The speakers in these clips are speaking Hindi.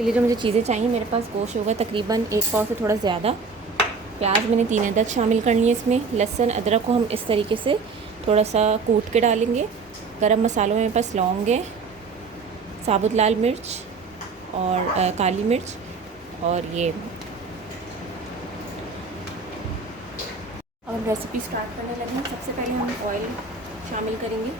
के लिए जो मुझे चीज़ें चाहिए, मेरे पास गोश्त होगा तकरीबन 1 पाव से थोड़ा ज़्यादा। प्याज मैंने 3 अदद शामिल करनी है इसमें। लहसुन अदरक को हम इस तरीके से थोड़ा सा कूट के डालेंगे। गरम मसालों में मेरे पास लौंग है, साबुत लाल मिर्च और काली मिर्च। और ये अब हम रेसिपी स्टार्ट करने लगे हैं। सबसे पहले हम ऑयल शामिल करेंगे।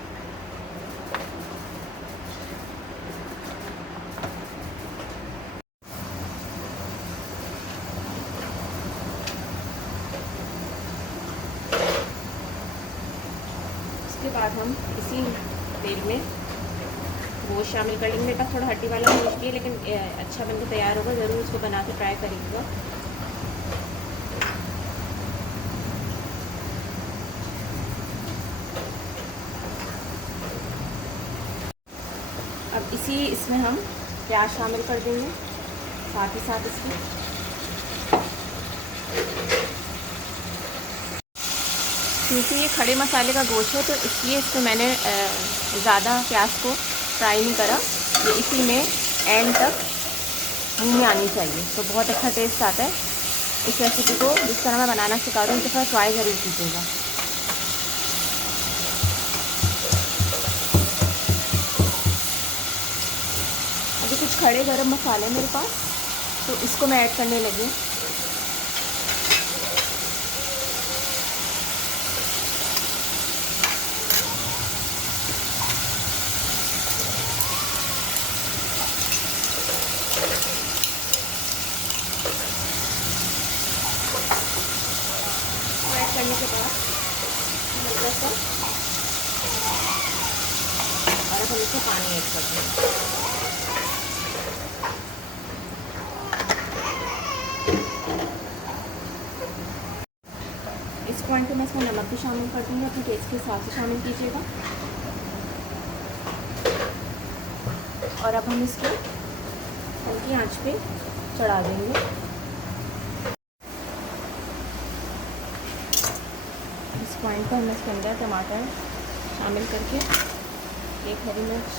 उसके बाद हम इसी तेल में गोश्त शामिल कर लेंगे। मेरे पास थोड़ा हड्डी वाला गोश्त भी है, लेकिन अच्छा बनकर तैयार होगा, ज़रूर इसको बना के ट्राई करिएगा। अब इसमें हम प्याज शामिल कर देंगे, साथ ही साथ इसकी क्योंकि ये खड़े मसाले का गोश्त है तो इसलिए इसमें मैंने ज़्यादा प्याज को फ्राई नहीं करा। ये इसी में एंड तक मुँह में आनी चाहिए तो बहुत अच्छा टेस्ट आता है। इस रेसिपी को जिस तरह मैं बनाना सिखा रही हूँ तो फिर ट्राई ज़रूर कीजिएगा। अभी कुछ खड़े गरम मसाले मेरे पास, तो इसको मैं ऐड करने लगी। ऐड करने के बाद हल्का सा और हम इसमें पानी ऐड कर देंगे। इस पॉइंट पे मैं इसमें नमक भी शामिल कर दूँगी, अपने टेस्ट के हिसाब से शामिल कीजिएगा। और अब हम इसको हल्की आंच पे चढ़ा देंगे। इस पॉइंट पर हम इसके अंदर टमाटर शामिल करके, एक हरी मिर्च,